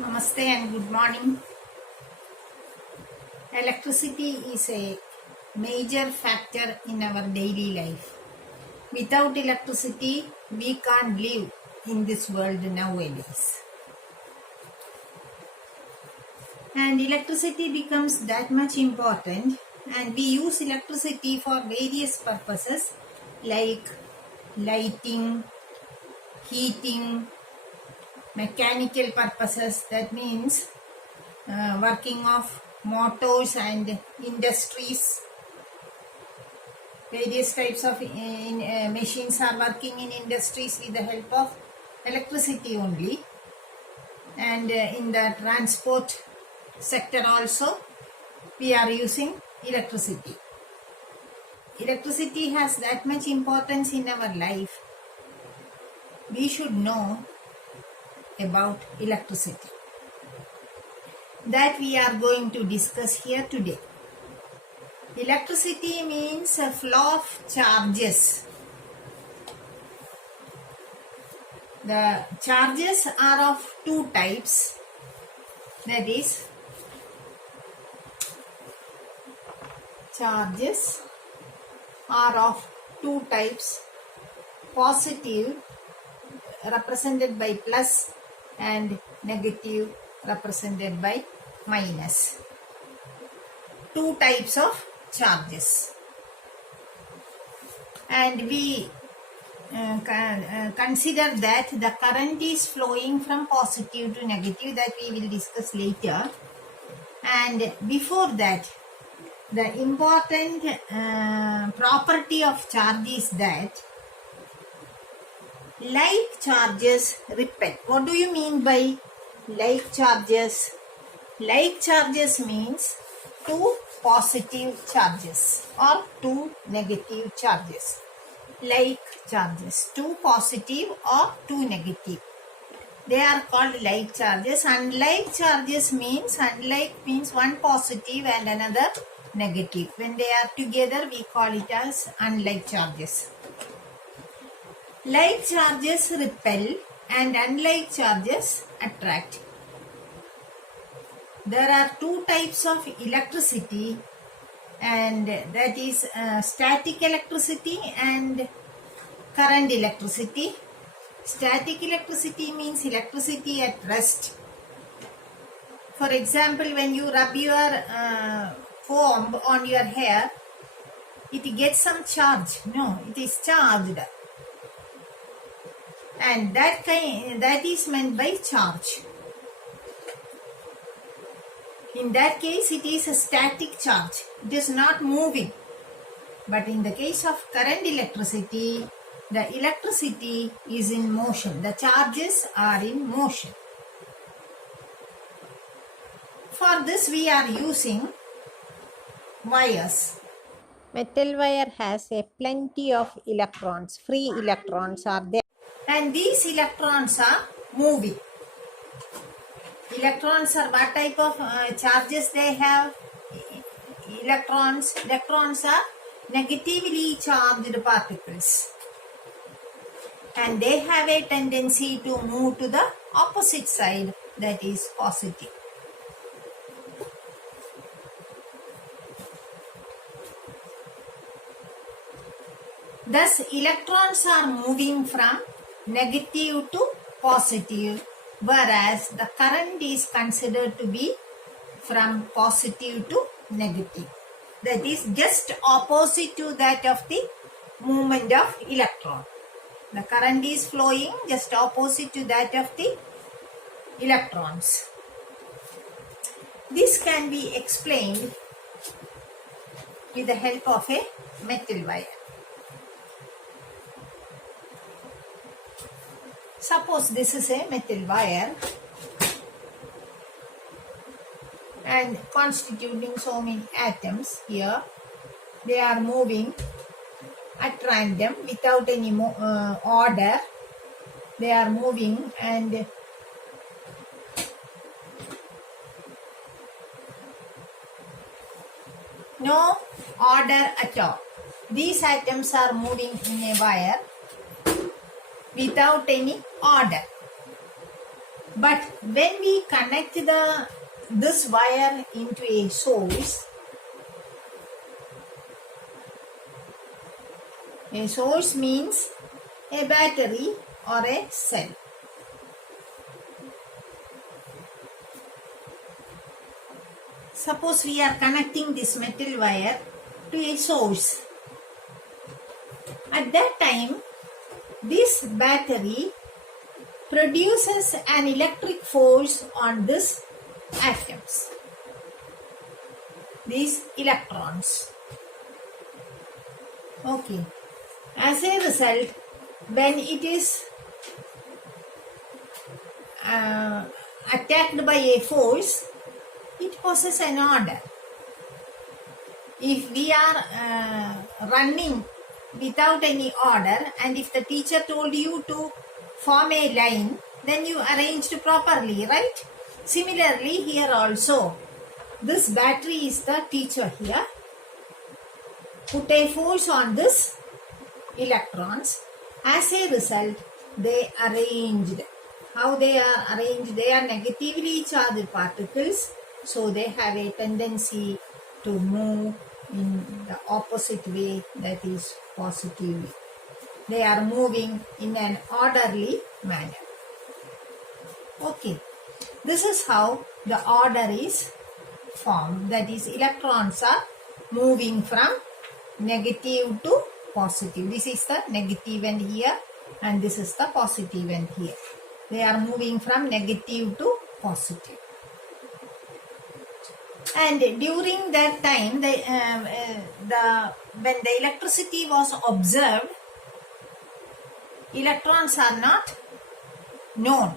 Namaste and good morning. Electricity is a major factor in our daily life. Without electricity, we can't live in this world nowadays. And electricity becomes that much important, and we use electricity for various purposes like lighting, heating, mechanical purposes, that means working of motors and industries. Various types of machines are working in industries with the help of electricity only, and in the transport sector also we are using electricity. Electricity has that much importance in our life. We should know about electricity. That we are going to discuss here today. Electricity means a flow of charges. The charges are of two types. That is, charges are of two types. Positive, represented by plus, and negative, represented by minus. Two types of charges. And we consider that the current is flowing from positive to negative, that we will discuss later. And before that, the important property of charge is that like charges repel. What do you mean by like charges? Like charges means two positive charges or two negative charges. Like charges, two positive or two negative, they are called like charges. Unlike charges means, unlike means one positive and another negative. When they are together, we call it as unlike charges. Like charges repel and unlike charges attract. There are two types of electricity, and that is static electricity and current electricity. Static electricity means electricity at rest. For example, when you rub your comb on your hair, it gets some charge. No, it is charged. And that is meant by charge. In that case, it is a static charge. It is not moving. But in the case of current electricity, the electricity is in motion. The charges are in motion. For this, we are using wires. Metal wire has a plenty of electrons. Free electrons are there. And these electrons are moving. Electrons are what type of charges they have? Electrons are negatively charged particles. And they have a tendency to move to the opposite side, that is positive. Thus, electrons are moving from negative to positive, whereas the current is considered to be from positive to negative. That is just opposite to that of the movement of electron. The current is flowing just opposite to that of the electrons. This can be explained with the help of a metal wire. Suppose this is a metal wire and constituting so many atoms here. They are moving at random without any order. They are moving and no order at all. These atoms are moving in a wire without any order. But when we connect this wire into a source means a battery or a cell. Suppose we are connecting this metal wire to a source. At that time, this battery produces an electric force on these atoms, these electrons. Okay. As a result, when it is attacked by a force, it possesses an order. If we are running without any order, and if the teacher told you to form a line, then you arranged properly, right? Similarly, here also, this battery is the teacher here. Put a force on this electrons. As a result, they arranged. How they are arranged? They are negatively charged particles, so they have a tendency to move in the opposite way, that is positively. They are moving in an orderly manner. Okay, this is how the order is formed, that is electrons are moving from negative to positive. This is the negative end here and this is the positive end here. They are moving from negative to positive. And during that time, when the electricity was observed, electrons are not known.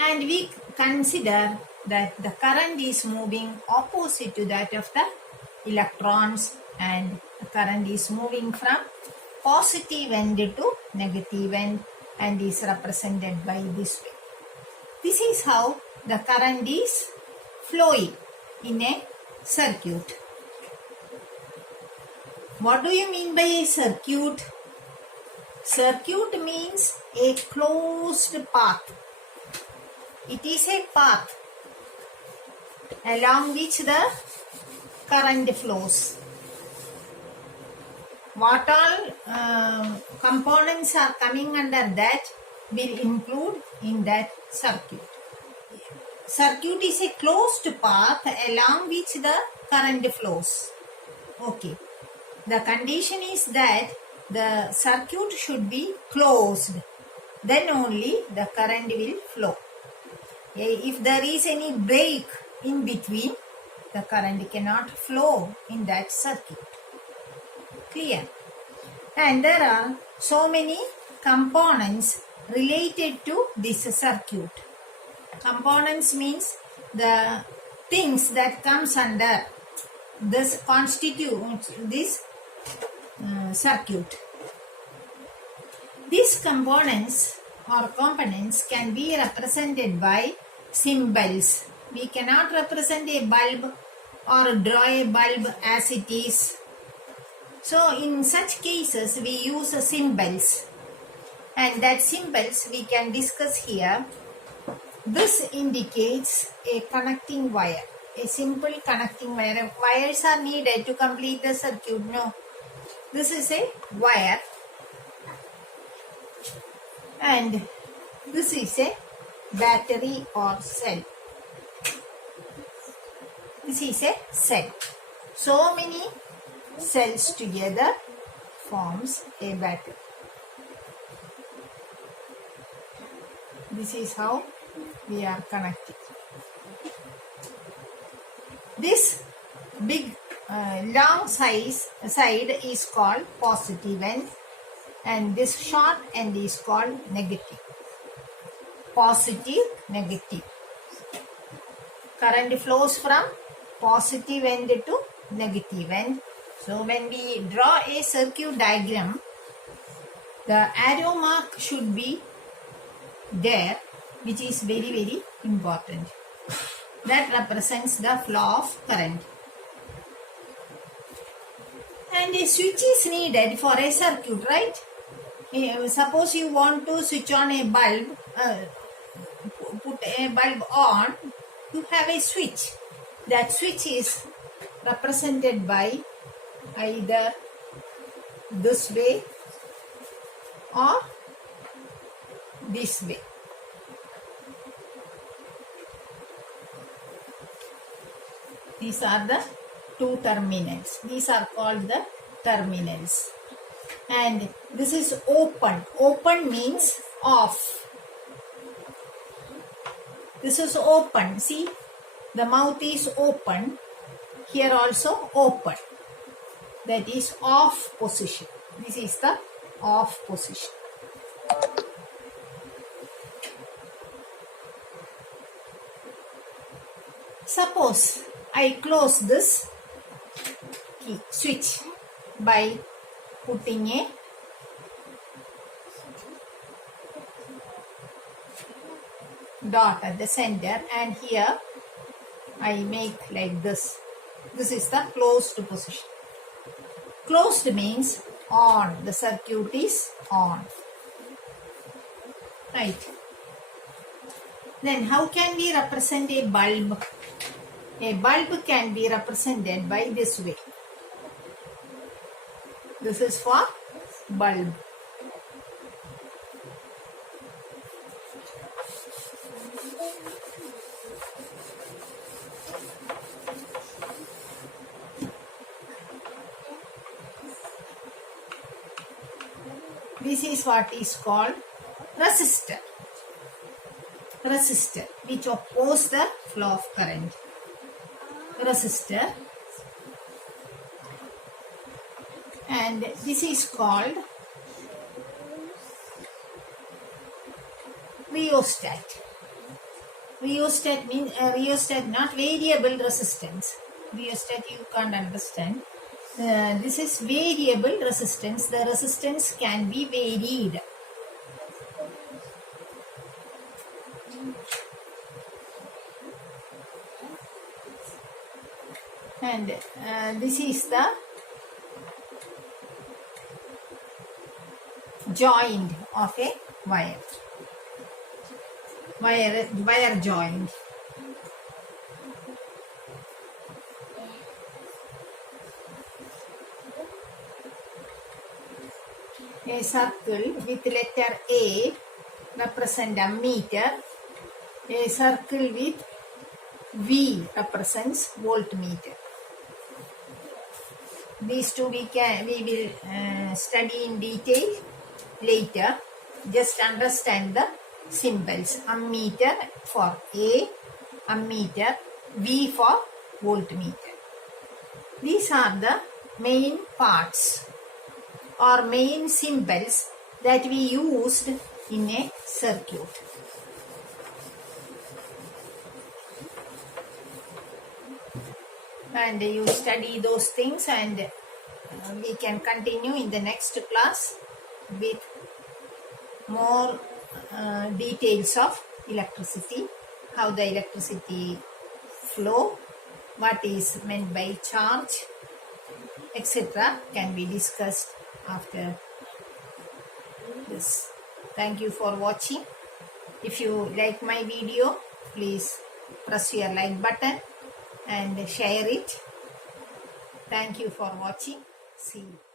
And we consider that the current is moving opposite to that of the electrons, and the current is moving from positive end to negative end and is represented by this way. This is how the current is flowing in a circuit. What do you mean by a circuit? Circuit means a closed path. It is a path along which the current flows. What all components are coming under that will include in that circuit. Circuit is a closed path along which the current flows. Okay. The condition is that the circuit should be closed. Then only the current will flow. If there is any break in between, the current cannot flow in that circuit. Clear? And there are so many components related to this circuit. Components means the things that comes under this constitutes this circuit. These components or components can be represented by symbols. We cannot represent a bulb or draw a bulb as it is. So in such cases we use symbols, and that symbols we can discuss here. This indicates a connecting wire, a simple connecting wire. Wires are needed to complete the circuit. No, this is a wire, and this is a battery or cell. This is a cell. So many cells together forms a battery. This is how we are connected. This big long side is called positive end, and this short end is called negative. Positive, negative. Current flows from positive end to negative end. So when we draw a circuit diagram, the arrow mark should be there, which is very, very important. That represents the flow of current. And a switch is needed for a circuit, right? Suppose you want to switch on a bulb put a bulb on, you have a switch. That switch is represented by either this way or this way. These are the two terminals. These are called the terminals. And this is open. Open means off. This is open. See, the mouth is open. Here also open. That is off position. This is the off position. Suppose I close this key, switch by putting a dot at the center, and here I make like this. This is the closed position. Closed means on. The circuit is on. Right. Then how can we represent a bulb? A bulb can be represented by this way. This is for bulb. This is what is called resistor. Resistor, which opposes the flow of current. Resistor. And this is called rheostat. Rheostat means rheostat, not variable resistance. Rheostat you can't understand. This is variable resistance. The resistance can be varied. And this is the joint of a wire. Wire joint. A circle with letter A represents ammeter. A circle with V represents voltmeter. These two we will study in detail later. Just understand the symbols. Ammeter for A, ammeter, V for voltmeter. These are the main parts or main symbols that we used in a circuit. And you study those things, and we can continue in the next class with more details of electricity, how the electricity flow, what is meant by charge, etc. can be discussed after this. Thank you for watching. If you like my video, please press your like button and share it. Thank you for watching. See you.